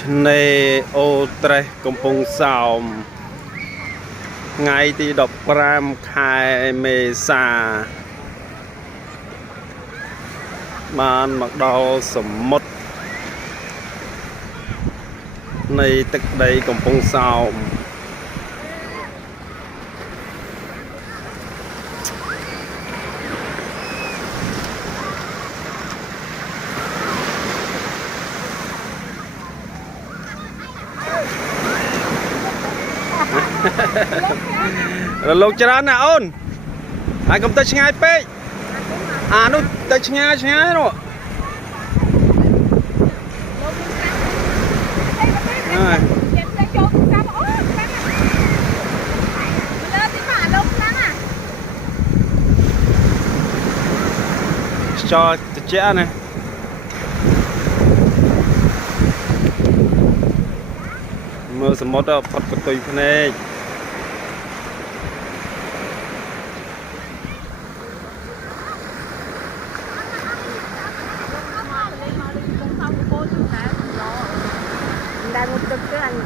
ឆ្នេរអូត្រេសកំពង់សោមថ្ងៃទី15ខែមេសាបានមកដល់សមុទ្រនៃទឹកដីកំពង់សោមរលកច្រើនណាអូនហើយកុំទៅឆ្ងាយពេកអានោះទៅឆ្ងាយនោះចោលតិចណាមើលសមុទ្រផុតកតុយភ្នែកĐang một cực cái anh